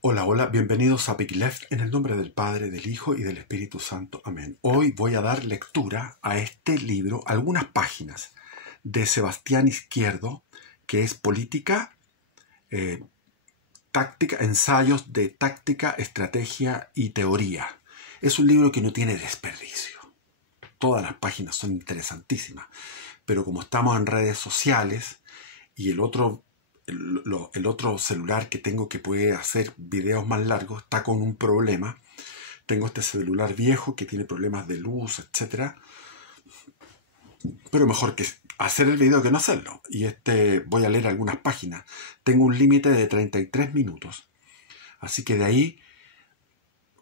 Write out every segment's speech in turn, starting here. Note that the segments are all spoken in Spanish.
Hola, hola, bienvenidos a Big Left en el nombre del Padre, del Hijo y del Espíritu Santo. Amén. Hoy voy a dar lectura a este libro, algunas páginas de Sebastián Izquierdo, que es Política, Táctica, Ensayos de Táctica, Estrategia y Teoría. Es un libro que no tiene desperdicio. Todas las páginas son interesantísimas, pero como estamos en redes sociales y el otro celular que tengo que puede hacer videos más largos está con un problema. Tengo este celular viejo que tiene problemas de luz, etc. Pero mejor que hacer el video que no hacerlo. Y voy a leer algunas páginas. Tengo un límite de 33 minutos. Así que de ahí,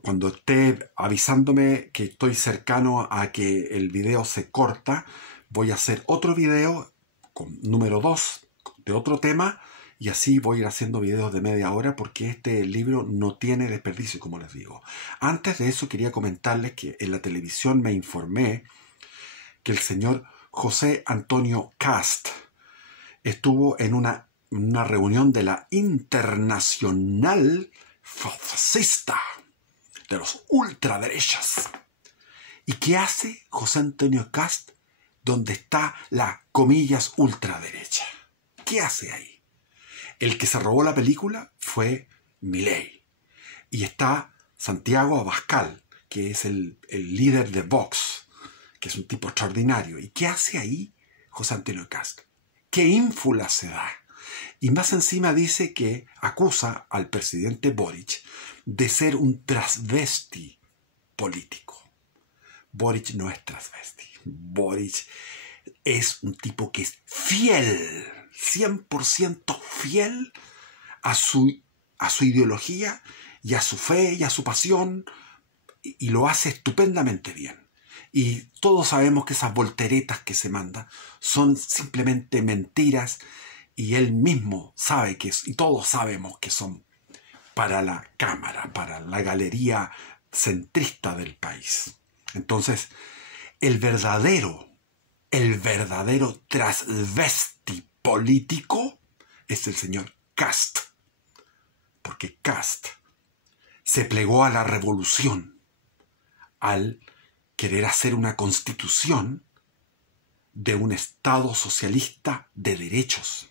cuando esté avisándome que estoy cercano a que el video se corta, voy a hacer otro video con número 2 de otro tema. Y así voy a ir haciendo videos de media hora porque este libro no tiene desperdicio, como les digo. Antes de eso quería comentarles que en la televisión me informé que el señor José Antonio Kast estuvo en una reunión de la Internacional Fascista de los ultraderechas. ¿Y qué hace José Antonio Kast donde está la comillas ultraderecha? ¿Qué hace ahí? El que se robó la película fue Milei. Y está Santiago Abascal, que es el líder de Vox, que es un tipo extraordinario. ¿Y qué hace ahí José Antonio Kast? ¿Qué ínfula se da? Y más encima dice que acusa al presidente Boric de ser un transvesti político. Boric no es transvesti. Boric es un tipo que es fiel, 100% fiel a su ideología y a su fe y a su pasión, y lo hace estupendamente bien. Y todos sabemos que esas volteretas que se manda son simplemente mentiras, y él mismo sabe que y todos sabemos que son para la cámara, para la galería centrista del país. Entonces, el verdadero transvesti político es el señor Kast, porque Kast se plegó a la revolución al querer hacer una constitución de un Estado socialista de derechos,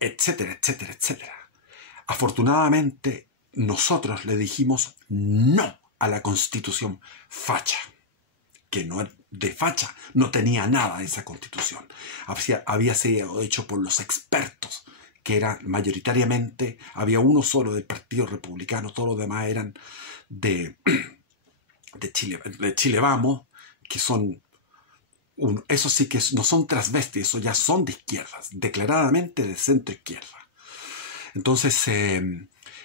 etcétera, etcétera, etcétera. Afortunadamente, nosotros le dijimos no a la constitución facha, que no de facha, no tenía nada esa constitución. Había sido hecho por los expertos, que eran mayoritariamente, había uno solo del Partido Republicano, todos los demás eran de Chile Vamos, que son, eso sí que no son transvestis, eso ya son de izquierdas, declaradamente de centro izquierda. Entonces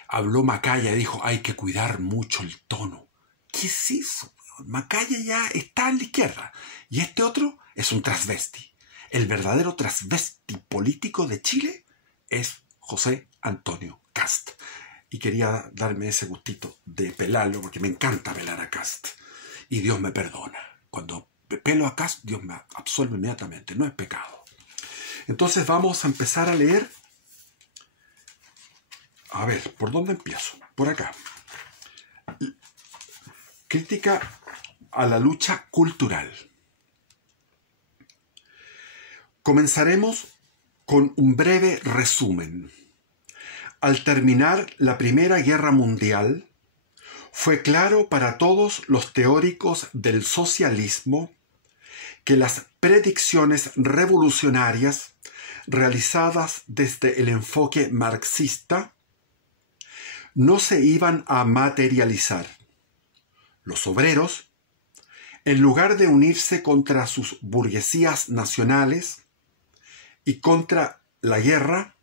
habló Macaya y dijo, hay que cuidar mucho el tono. ¿Qué es eso? Macaya ya está en la izquierda. Y este otro es un transvesti. El verdadero transvesti político de Chile es José Antonio Kast. Y quería darme ese gustito de pelarlo, porque me encanta pelar a Kast. Y Dios me perdona. Cuando pelo a Kast, Dios me absuelve inmediatamente. No es pecado. Entonces vamos a empezar a leer. A ver, ¿por dónde empiezo? Por acá. Crítica a la lucha cultural. Comenzaremos con un breve resumen. Al terminar la Primera Guerra Mundial, fue claro para todos los teóricos del socialismo que las predicciones revolucionarias realizadas desde el enfoque marxista no se iban a materializar. Los obreros, en lugar de unirse contra sus burguesías nacionales y contra la guerra,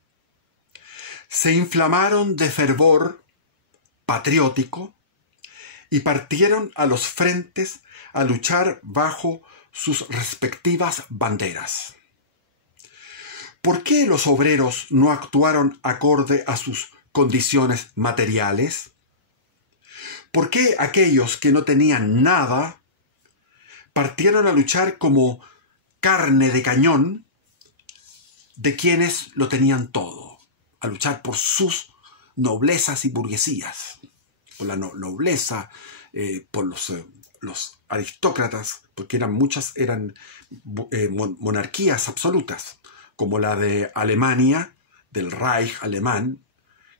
se inflamaron de fervor patriótico y partieron a los frentes a luchar bajo sus respectivas banderas. ¿Por qué los obreros no actuaron acorde a sus condiciones materiales? ¿Por qué aquellos que no tenían nada partieron a luchar como carne de cañón de quienes lo tenían todo, a luchar por sus noblezas y burguesías, por la nobleza, por los aristócratas, porque eran monarquías absolutas, como la de Alemania, del Reich alemán,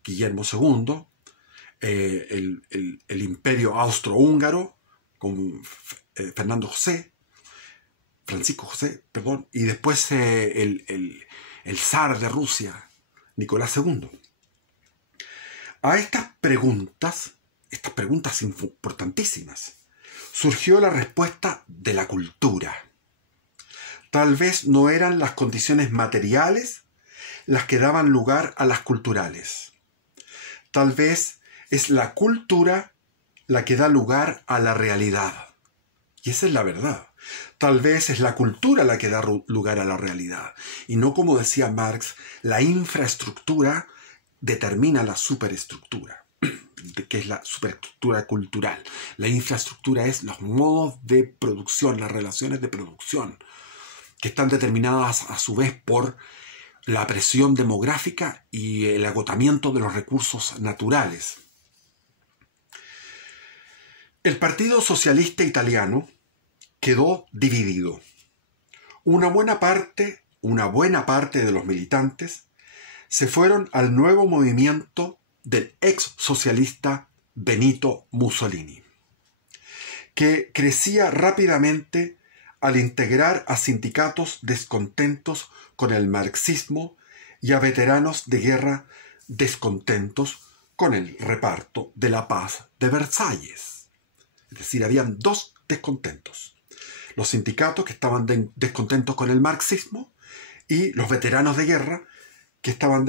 Guillermo II, el imperio austrohúngaro, con Francisco José, perdón, y después el zar de Rusia, Nicolás II. A estas preguntas importantísimas, surgió la respuesta de la cultura. Tal vez no eran las condiciones materiales las que daban lugar a las culturales. Tal vez es la cultura la que da lugar a la realidad. Y esa es la verdad. Tal vez es la cultura la que da lugar a la realidad. Y no, como decía Marx, la infraestructura determina la superestructura, que es la superestructura cultural. La infraestructura es los modos de producción, las relaciones de producción, que están determinadas a su vez por la presión demográfica y el agotamiento de los recursos naturales. El Partido Socialista Italiano quedó dividido. Una buena parte de los militantes se fueron al nuevo movimiento del ex socialista Benito Mussolini, que crecía rápidamente al integrar a sindicatos descontentos con el marxismo y a veteranos de guerra descontentos con el reparto de la paz de Versalles. Es decir, habían dos descontentos: los sindicatos, que estaban descontentos con el marxismo, y los veteranos de guerra, que estaban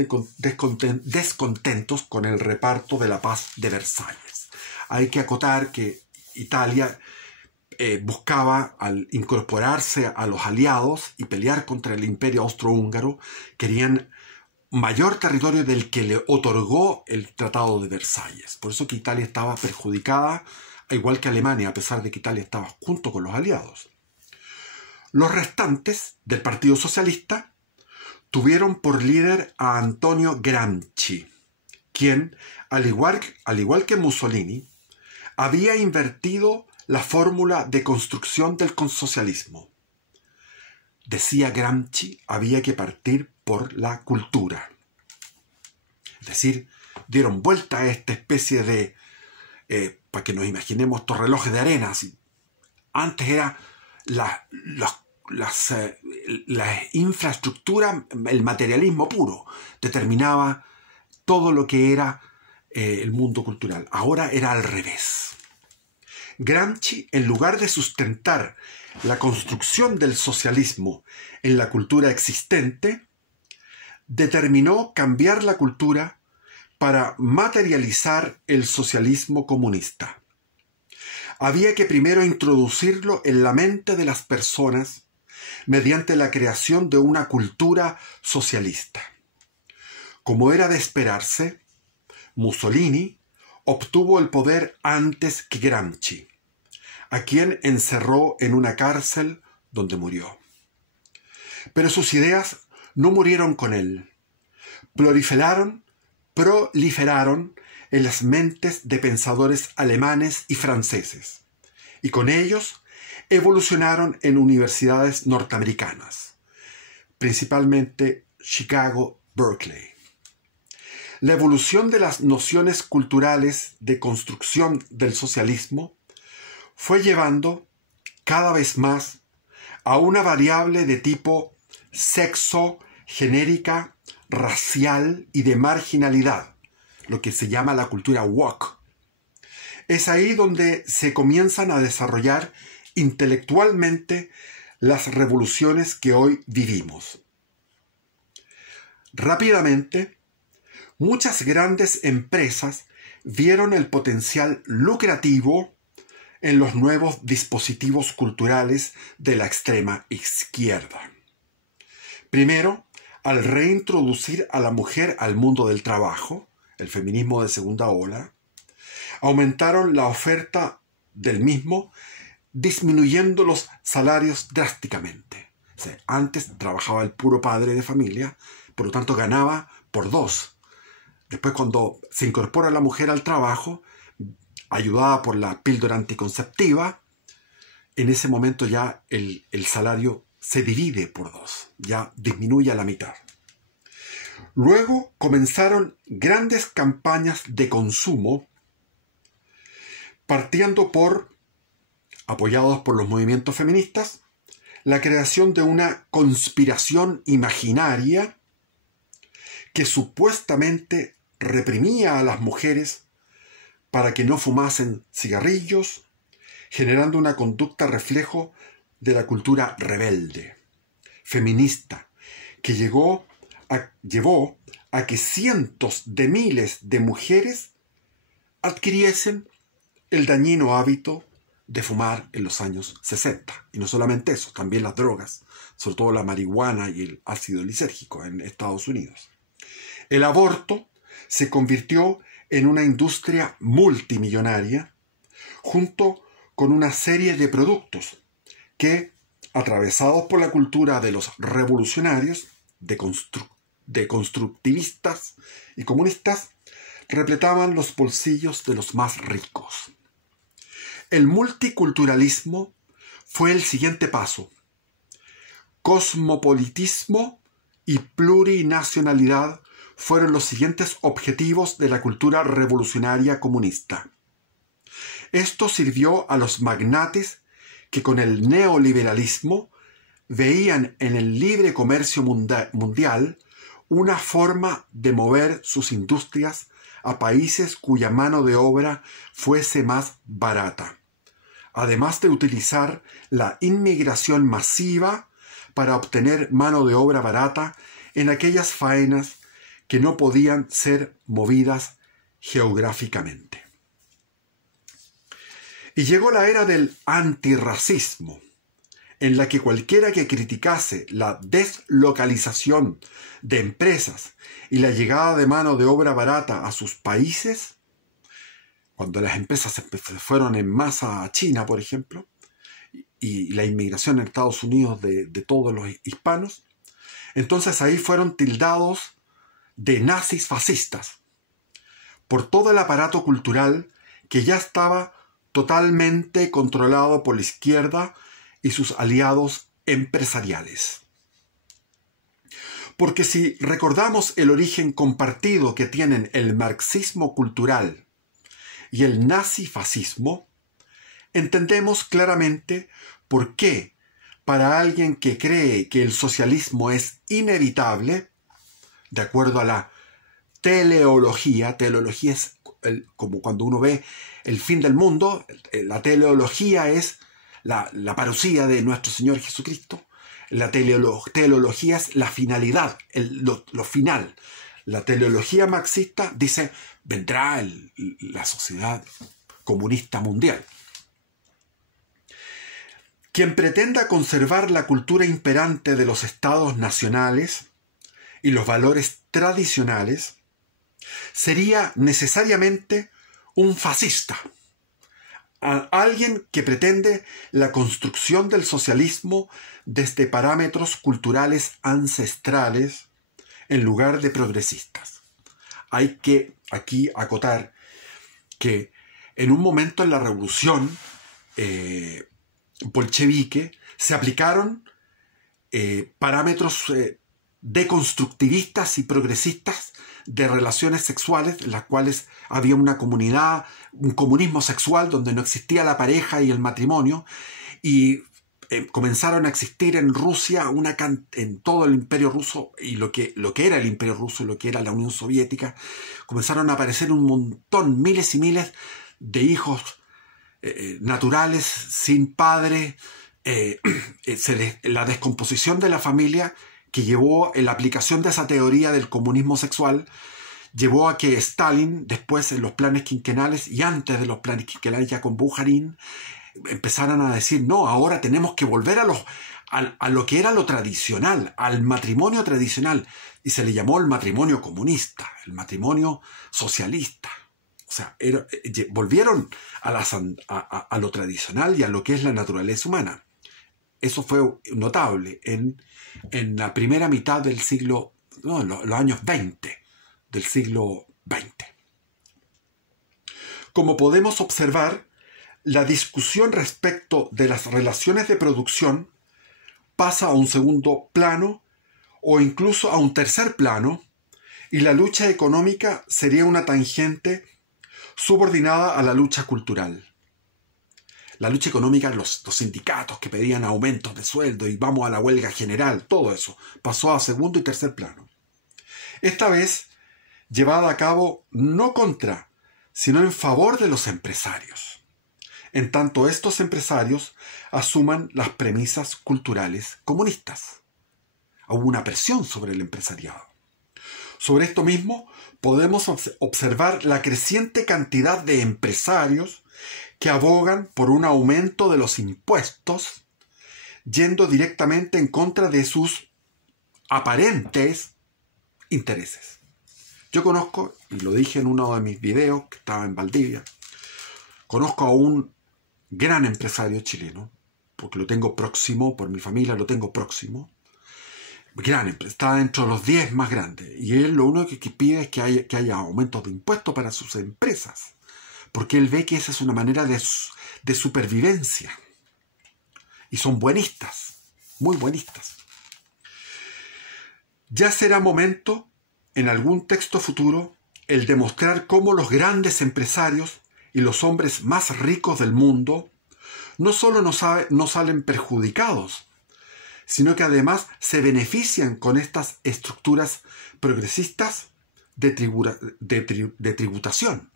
descontentos con el reparto de la paz de Versalles. Hay que acotar que Italia buscaba, al incorporarse a los aliados y pelear contra el imperio austrohúngaro, querían mayor territorio del que le otorgó el Tratado de Versalles. Por eso que Italia estaba perjudicada, igual que Alemania, a pesar de que Italia estaba junto con los aliados. Los restantes del Partido Socialista tuvieron por líder a Antonio Gramsci, quien, al igual que Mussolini, había invertido la fórmula de construcción del socialismo. Decía Gramsci, había que partir por la cultura. Es decir, dieron vuelta a esta especie de, para que nos imaginemos estos relojes de arena. Antes era la infraestructura, el materialismo puro, determinaba todo lo que era el mundo cultural. Ahora era al revés. Gramsci, en lugar de sustentar la construcción del socialismo en la cultura existente, determinó cambiar la cultura para materializar el socialismo comunista. Había que primero introducirlo en la mente de las personas mediante la creación de una cultura socialista. Como era de esperarse, Mussolini obtuvo el poder antes que Gramsci, a quien encerró en una cárcel donde murió. Pero sus ideas no murieron con él. Proliferaron en las mentes de pensadores alemanes y franceses, y con ellos evolucionaron en universidades norteamericanas, principalmente Chicago, Berkeley. La evolución de las nociones culturales de construcción del socialismo fue llevando cada vez más a una variable de tipo sexo, genérica, racial y de marginalidad, lo que se llama la cultura woke. Es ahí donde se comienzan a desarrollar intelectualmente las revoluciones que hoy vivimos. Rápidamente, muchas grandes empresas vieron el potencial lucrativo en los nuevos dispositivos culturales de la extrema izquierda. Primero, al reintroducir a la mujer al mundo del trabajo, el feminismo de segunda ola, aumentaron la oferta del mismo, disminuyendo los salarios drásticamente. O sea, antes trabajaba el puro padre de familia, por lo tanto ganaba por dos. Después, cuando se incorpora la mujer al trabajo, ayudada por la píldora anticonceptiva, en ese momento ya el salario se divide por dos, ya disminuye a la mitad. Luego comenzaron grandes campañas de consumo, partiendo por, apoyados por los movimientos feministas, la creación de una conspiración imaginaria que supuestamente reprimía a las mujeres para que no fumasen cigarrillos, generando una conducta reflejo de la cultura rebelde, feminista, que llevó a que cientos de miles de mujeres adquiriesen el dañino hábito de fumar en los años 60. Y no solamente eso, también las drogas, sobre todo la marihuana y el ácido lisérgico en Estados Unidos. El aborto se convirtió en una industria multimillonaria junto con una serie de productos que, atravesados por la cultura de los revolucionarios, de constructivistas y comunistas, repletaban los bolsillos de los más ricos. El multiculturalismo fue el siguiente paso. Cosmopolitismo y plurinacionalidad fueron los siguientes objetivos de la cultura revolucionaria comunista. Esto sirvió a los magnates que con el neoliberalismo veían en el libre comercio mundial una forma de mover sus industrias a países cuya mano de obra fuese más barata, además de utilizar la inmigración masiva para obtener mano de obra barata en aquellas faenas que no podían ser movidas geográficamente. Y llegó la era del antirracismo, en la que cualquiera que criticase la deslocalización de empresas y la llegada de mano de obra barata a sus países, cuando las empresas se fueron en masa a China, por ejemplo, y la inmigración en Estados Unidos de todos los hispanos, entonces ahí fueron tildados de nazis fascistas por todo el aparato cultural que ya estaba totalmente controlado por la izquierda y sus aliados empresariales. Porque si recordamos el origen compartido que tienen el marxismo cultural y el nazifascismo, entendemos claramente por qué, para alguien que cree que el socialismo es inevitable, de acuerdo a la teleología es como cuando uno ve el fin del mundo, la teleología es la parucía de nuestro Señor Jesucristo, la teleología es la finalidad, lo final. La teleología marxista dice, vendrá la sociedad comunista mundial. Quien pretenda conservar la cultura imperante de los estados nacionales y los valores tradicionales sería necesariamente un fascista, alguien que pretende la construcción del socialismo desde parámetros culturales ancestrales en lugar de progresistas. Hay que aquí acotar que en un momento en la revolución bolchevique se aplicaron parámetros deconstructivistas y progresistas de relaciones sexuales, en las cuales había una comunidad, un comunismo sexual donde no existía la pareja y el matrimonio, y comenzaron a existir en Rusia, en todo el imperio ruso, y lo que era el imperio ruso, lo que era la Unión Soviética, comenzaron a aparecer un montón, miles y miles de hijos naturales, sin padre, la descomposición de la familia que llevó en la aplicación de esa teoría del comunismo sexual, llevó a que Stalin, después en los planes quinquenales y antes de los planes quinquenales ya con Bukharin, empezaran a decir, no, ahora tenemos que volver a lo que era lo tradicional, al matrimonio tradicional, y se le llamó el matrimonio comunista, el matrimonio socialista. O sea, volvieron a lo tradicional y a lo que es la naturaleza humana. Eso fue notable en la primera mitad del siglo, no, en los años 20 del siglo XX. Como podemos observar, la discusión respecto de las relaciones de producción pasa a un segundo plano o incluso a un tercer plano, y la lucha económica sería una tangente subordinada a la lucha cultural. La lucha económica, los sindicatos que pedían aumentos de sueldo y vamos a la huelga general, todo eso pasó a segundo y tercer plano. Esta vez llevada a cabo no contra, sino en favor de los empresarios, en tanto estos empresarios asuman las premisas culturales comunistas. Hubo una presión sobre el empresariado. Sobre esto mismo podemos observar la creciente cantidad de empresarios que abogan por un aumento de los impuestos, yendo directamente en contra de sus aparentes intereses. Yo conozco, y lo dije en uno de mis videos, que estaba en Valdivia, conozco a un gran empresario chileno, porque lo tengo próximo, por mi familia lo tengo próximo, está dentro de los 10 más grandes, y él lo único que pide es que haya aumentos de impuestos para sus empresas, porque él ve que esa es una manera de supervivencia, y son buenistas, muy buenistas. Ya será momento, en algún texto futuro, el demostrar cómo los grandes empresarios y los hombres más ricos del mundo no solo no salen perjudicados, sino que además se benefician con estas estructuras progresistas de tributación.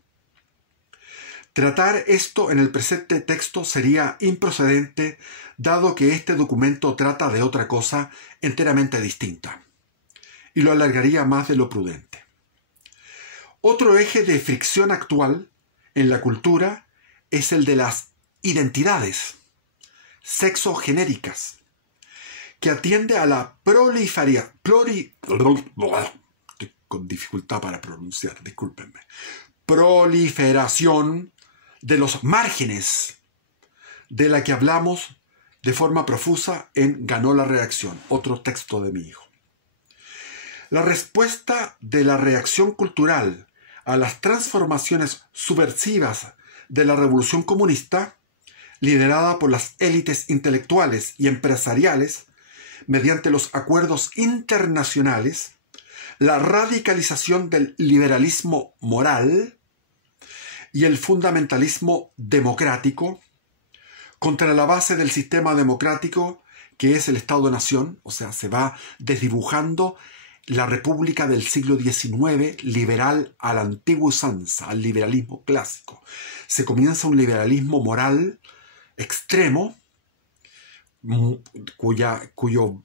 Tratar esto en el presente texto sería improcedente, dado que este documento trata de otra cosa enteramente distinta, y lo alargaría más de lo prudente. Otro eje de fricción actual en la cultura es el de las identidades sexogenéricas, que atiende a la estoy con dificultad para pronunciar, discúlpenme, proliferación de los márgenes, de la que hablamos de forma profusa en Ganó la reacción, otro texto de mi hijo. La respuesta de la reacción cultural a las transformaciones subversivas de la revolución comunista, liderada por las élites intelectuales y empresariales, mediante los acuerdos internacionales, la radicalización del liberalismo moral y el fundamentalismo democrático, contra la base del sistema democrático que es el Estado-Nación, o sea, se va desdibujando la república del siglo XIX, liberal a la antigua usanza, al liberalismo clásico. Se comienza un liberalismo moral extremo, cuyo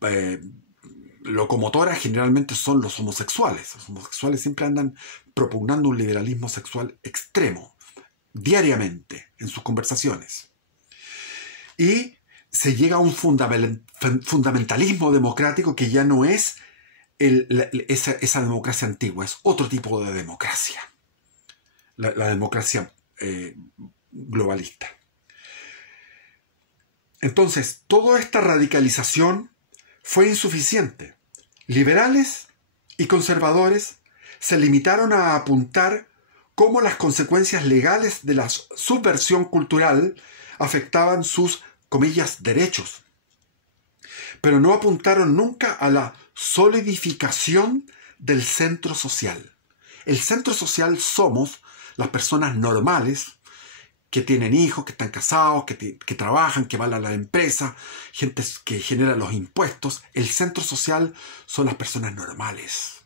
locomotora generalmente son los homosexuales. Los homosexuales siempre andan propugnando un liberalismo sexual extremo, diariamente, en sus conversaciones. Y se llega a un fundamentalismo democrático que ya no es esa democracia antigua, es otro tipo de democracia, la democracia globalista. Entonces, toda esta radicalización fue insuficiente. Liberales y conservadores se limitaron a apuntar cómo las consecuencias legales de la subversión cultural afectaban sus, comillas, derechos, pero no apuntaron nunca a la solidificación del centro social. El centro social somos las personas normales que tienen hijos, que están casados, que trabajan, que van a la empresa, gente que genera los impuestos. El centro social son las personas normales,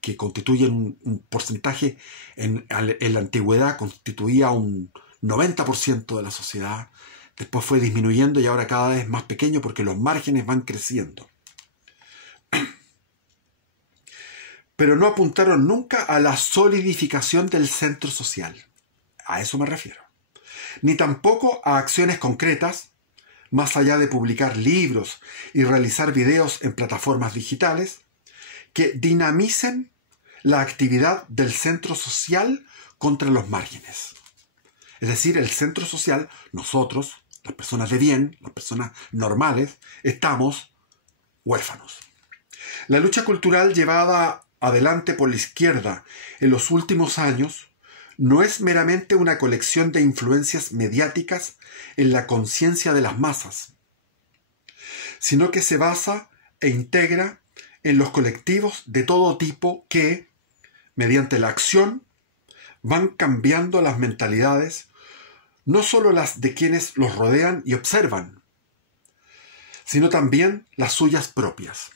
que constituyen un porcentaje, en la antigüedad constituía un 90% de la sociedad. Después fue disminuyendo y ahora cada vez más pequeño porque los márgenes van creciendo. Pero no apuntaron nunca a la solidificación del centro social. A eso me refiero. Ni tampoco a acciones concretas, más allá de publicar libros y realizar videos en plataformas digitales, que dinamicen la actividad del centro social contra los márgenes. Es decir, el centro social, nosotros, las personas de bien, las personas normales, estamos huérfanos. La lucha cultural llevada adelante por la izquierda en los últimos años no es meramente una colección de influencias mediáticas en la conciencia de las masas, sino que se basa e integra en los colectivos de todo tipo que, mediante la acción, van cambiando las mentalidades, no solo las de quienes los rodean y observan, sino también las suyas propias.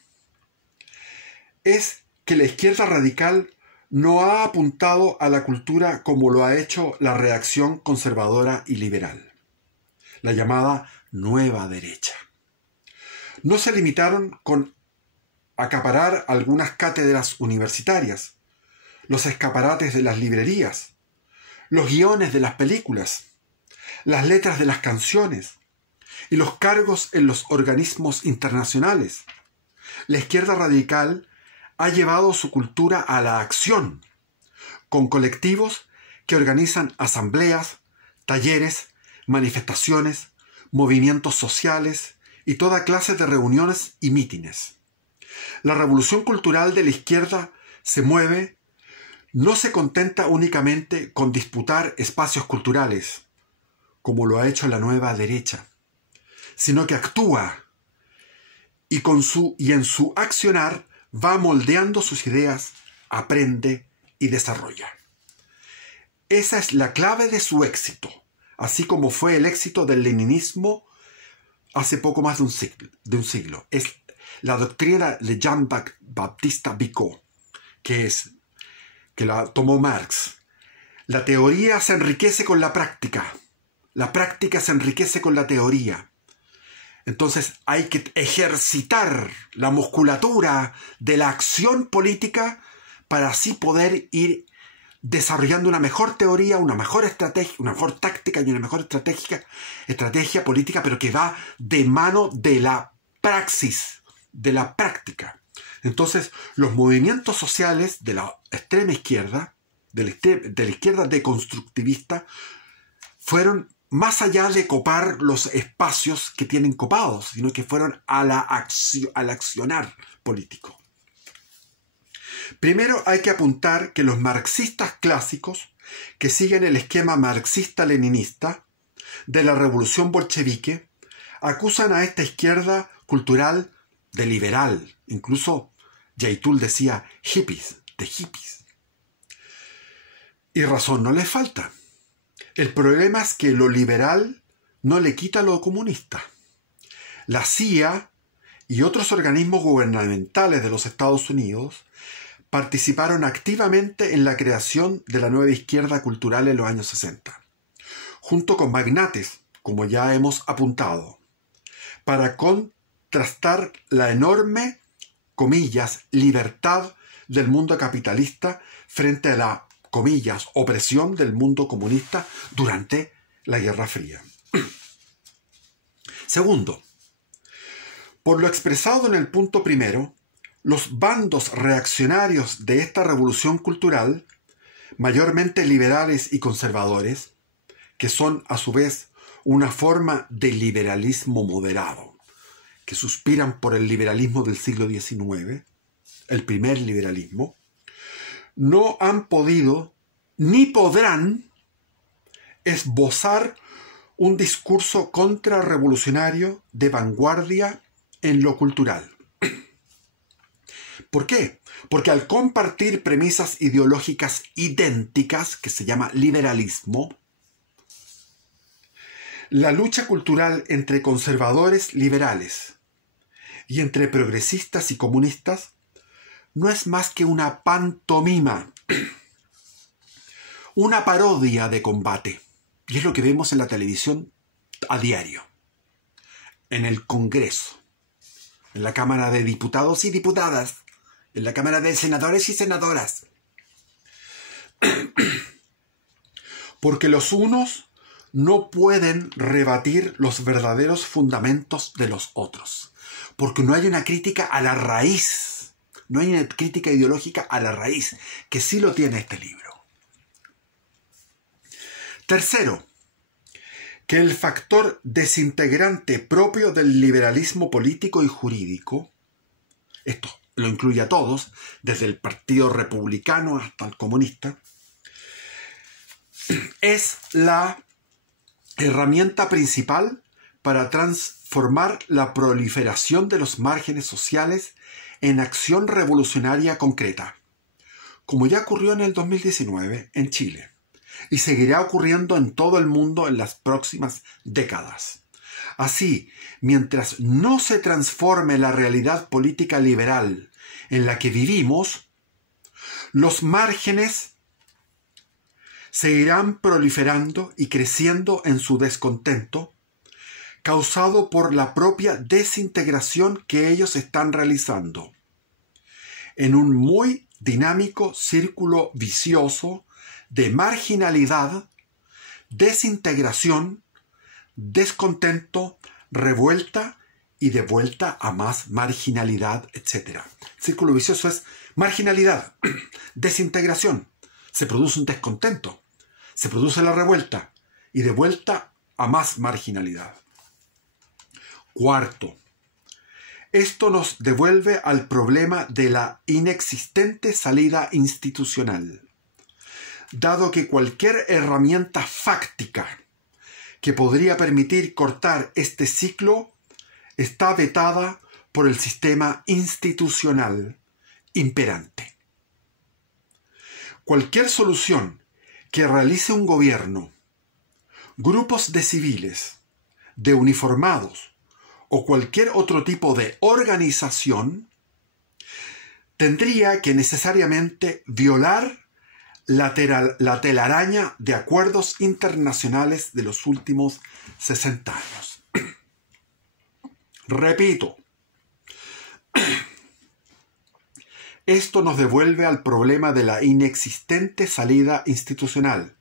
Es que la izquierda radical no ha apuntado a la cultura como lo ha hecho la reacción conservadora y liberal, la llamada nueva derecha. No se limitaron con acaparar algunas cátedras universitarias, los escaparates de las librerías, los guiones de las películas, las letras de las canciones y los cargos en los organismos internacionales. La izquierda radical ha llevado su cultura a la acción, con colectivos que organizan asambleas, talleres, manifestaciones, movimientos sociales y toda clase de reuniones y mítines. La revolución cultural de la izquierda no se contenta únicamente con disputar espacios culturales, como lo ha hecho la nueva derecha, sino que actúa y en su accionar va moldeando sus ideas, aprende y desarrolla. Esa es la clave de su éxito, así como fue el éxito del leninismo hace poco más de un siglo. Es la doctrina de Jean-Baptiste Vico, que la tomó Marx. La teoría se enriquece con la práctica se enriquece con la teoría. Entonces hay que ejercitar la musculatura de la acción política para así poder ir desarrollando una mejor teoría, una mejor estrategia, una mejor táctica y una mejor estrategia política, pero que va de mano de la praxis, de la práctica. Entonces, los movimientos sociales de la extrema izquierda, de la izquierda deconstructivista, fueron más allá de copar los espacios que tienen copados, sino que fueron al accionar político. Primero hay que apuntar que los marxistas clásicos, que siguen el esquema marxista-leninista de la revolución bolchevique, acusan a esta izquierda cultural de liberal. Incluso Yaitul decía de hippies. Y razón no les falta. El problema es que lo liberal no le quita lo comunista. La CIA y otros organismos gubernamentales de los Estados Unidos participaron activamente en la creación de la nueva izquierda cultural en los años 60, junto con magnates, como ya hemos apuntado, para contrastar la enorme, comillas, libertad del mundo capitalista frente a la, comillas, opresión del mundo comunista durante la Guerra Fría. Segundo, por lo expresado en el punto primero, los bandos reaccionarios de esta revolución cultural, mayormente liberales y conservadores, que son a su vez una forma de liberalismo moderado, que suspiran por el liberalismo del siglo XIX, el primer liberalismo, no han podido ni podrán esbozar un discurso contrarrevolucionario de vanguardia en lo cultural. ¿Por qué? Porque al compartir premisas ideológicas idénticas, que se llama liberalismo, la lucha cultural entre conservadores liberales y entre progresistas y comunistas no es más que una pantomima, una parodia de combate. Y es lo que vemos en la televisión a diario, en el Congreso, en la Cámara de Diputados y Diputadas, en la Cámara de Senadores y Senadoras. Porque los unos no pueden rebatir los verdaderos fundamentos de los otros. Porque no hay una crítica a la raíz. No hay una crítica ideológica a la raíz, que sí lo tiene este libro. Tercero, que el factor desintegrante propio del liberalismo político y jurídico, esto lo incluye a todos, desde el Partido Republicano hasta el comunista, es la herramienta principal para transformar la proliferación de los márgenes sociales en acción revolucionaria concreta, como ya ocurrió en el 2019 en Chile, y seguirá ocurriendo en todo el mundo en las próximas décadas. Así, mientras no se transforme la realidad política liberal en la que vivimos, los márgenes seguirán proliferando y creciendo en su descontento, causado por la propia desintegración que ellos están realizando, en un muy dinámico círculo vicioso de marginalidad, desintegración, descontento, revuelta y de vuelta a más marginalidad, etc. El círculo vicioso es marginalidad, desintegración, se produce un descontento, se produce la revuelta y de vuelta a más marginalidad. Cuarto, esto nos devuelve al problema de la inexistente salida institucional, dado que cualquier herramienta fáctica que podría permitir cortar este ciclo está vetada por el sistema institucional imperante. Cualquier solución que realice un gobierno, grupos de civiles, de uniformados o cualquier otro tipo de organización tendría que necesariamente violar la telaraña de acuerdos internacionales de los últimos 60 años. Repito, esto nos devuelve al problema de la inexistente salida institucional,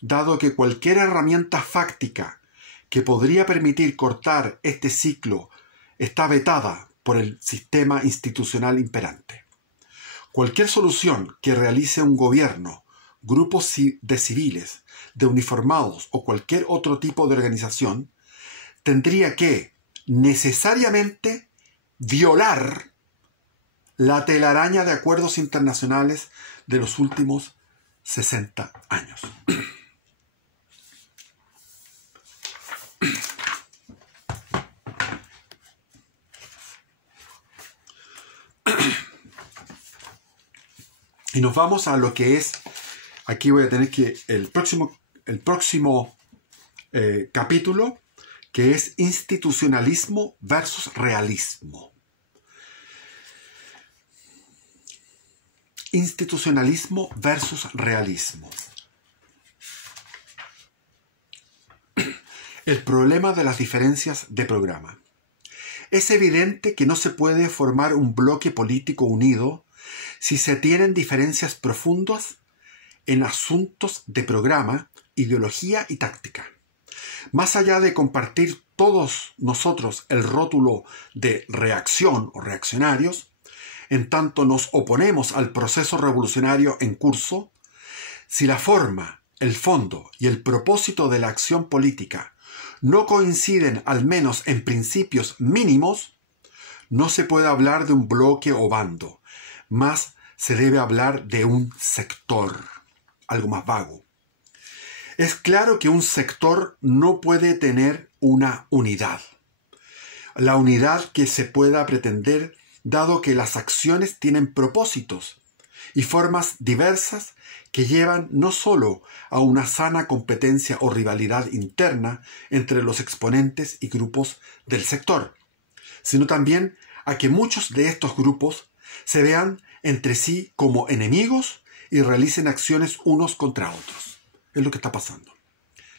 dado que cualquier herramienta fáctica que podría permitir cortar este ciclo está vetada por el sistema institucional imperante. Cualquier solución que realice un gobierno, grupos de civiles, de uniformados o cualquier otro tipo de organización, tendría que necesariamente violar la telaraña de acuerdos internacionales de los últimos 60 años. Y nos vamos a lo que es, aquí voy a tener que, el próximo capítulo, que es institucionalismo versus realismo. Institucionalismo versus realismo. El problema de las diferencias de programa. Es evidente que no se puede formar un bloque político unido si se tienen diferencias profundas en asuntos de programa, ideología y táctica. Más allá de compartir todos nosotros el rótulo de reacción o reaccionarios, en tanto nos oponemos al proceso revolucionario en curso, si la forma, el fondo y el propósito de la acción política no coinciden al menos en principios mínimos, no se puede hablar de un bloque o bando, más se debe hablar de un sector, algo más vago. Es claro que un sector no puede tener una unidad. La unidad que se pueda pretender, dado que las acciones tienen propósitos y formas diversas que llevan no solo a una sana competencia o rivalidad interna entre los exponentes y grupos del sector, sino también a que muchos de estos grupos se vean entre sí como enemigos y realicen acciones unos contra otros. Es lo que está pasando.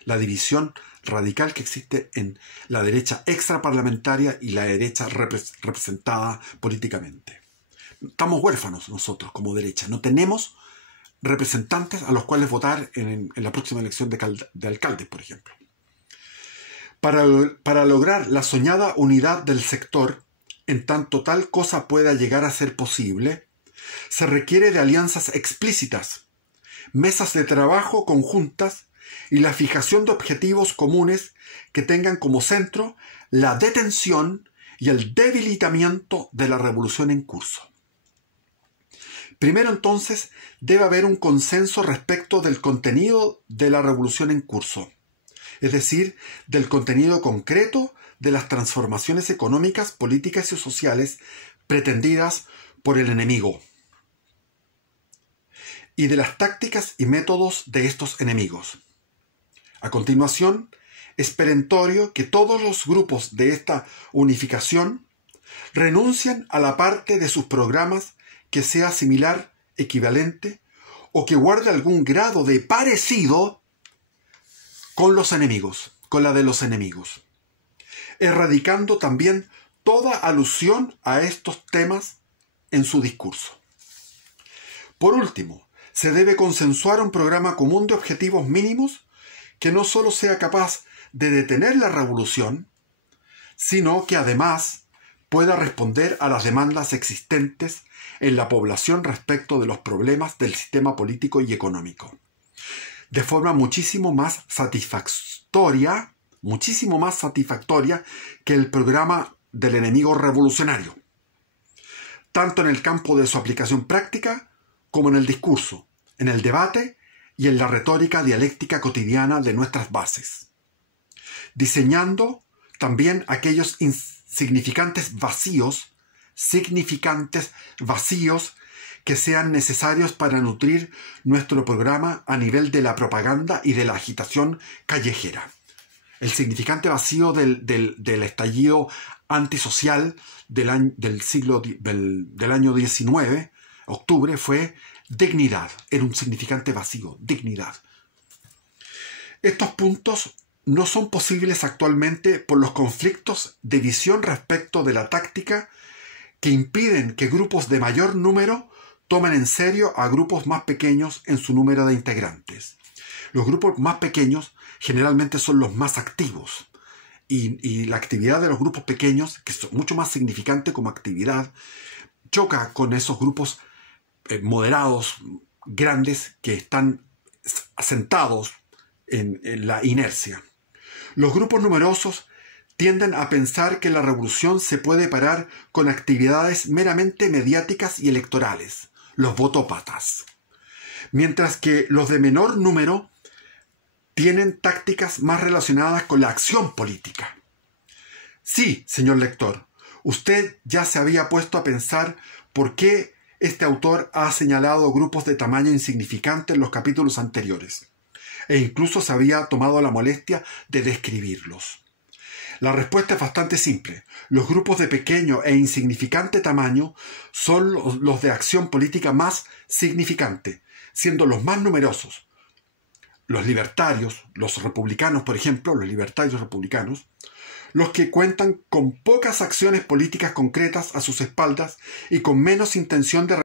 La división radical que existe en la derecha extraparlamentaria y la derecha representada políticamente. Estamos huérfanos nosotros como derecha. No tenemos representantes a los cuales votar en la próxima elección de alcaldes, por ejemplo. Para lograr la soñada unidad del sector, en tanto tal cosa pueda llegar a ser posible, se requiere de alianzas explícitas, mesas de trabajo conjuntas y la fijación de objetivos comunes que tengan como centro la detención y el debilitamiento de la revolución en curso. Primero, entonces, debe haber un consenso respecto del contenido de la revolución en curso, es decir, del contenido concreto de las transformaciones económicas, políticas y sociales pretendidas por el enemigo, y de las tácticas y métodos de estos enemigos. A continuación, es perentorio que todos los grupos de esta unificación renuncien a la parte de sus programas que sea similar, equivalente, o que guarde algún grado de parecido con los enemigos, con la de los enemigos, erradicando también toda alusión a estos temas en su discurso. Por último, se debe consensuar un programa común de objetivos mínimos que no solo sea capaz de detener la revolución, sino que además pueda responder a las demandas existentes en la población respecto de los problemas del sistema político y económico, de forma muchísimo más satisfactoria que el programa del enemigo revolucionario, tanto en el campo de su aplicación práctica como en el discurso, en el debate y en la retórica dialéctica cotidiana de nuestras bases, diseñando también aquellos significantes vacíos que sean necesarios para nutrir nuestro programa a nivel de la propaganda y de la agitación callejera. El significante vacío del estallido antisocial del año 19, octubre, fue dignidad. Era un significante vacío, dignidad. Estos puntos no son posibles actualmente por los conflictos de visión respecto de la táctica que impiden que grupos de mayor número tomen en serio a grupos más pequeños en su número de integrantes. Los grupos más pequeños generalmente son los más activos y la actividad de los grupos pequeños, que es mucho más significante como actividad, choca con esos grupos moderados, grandes, que están asentados en la inercia. Los grupos numerosos tienden a pensar que la revolución se puede parar con actividades meramente mediáticas y electorales, los votópatas, mientras que los de menor número tienen tácticas más relacionadas con la acción política. Sí, señor lector, usted ya se había puesto a pensar por qué este autor ha señalado grupos de tamaño insignificante en los capítulos anteriores, e incluso se había tomado la molestia de describirlos. La respuesta es bastante simple. Los grupos de pequeño e insignificante tamaño son los de acción política más significante, siendo los más numerosos los libertarios, los republicanos, por ejemplo, los libertarios republicanos, los que cuentan con pocas acciones políticas concretas a sus espaldas y con menos intención de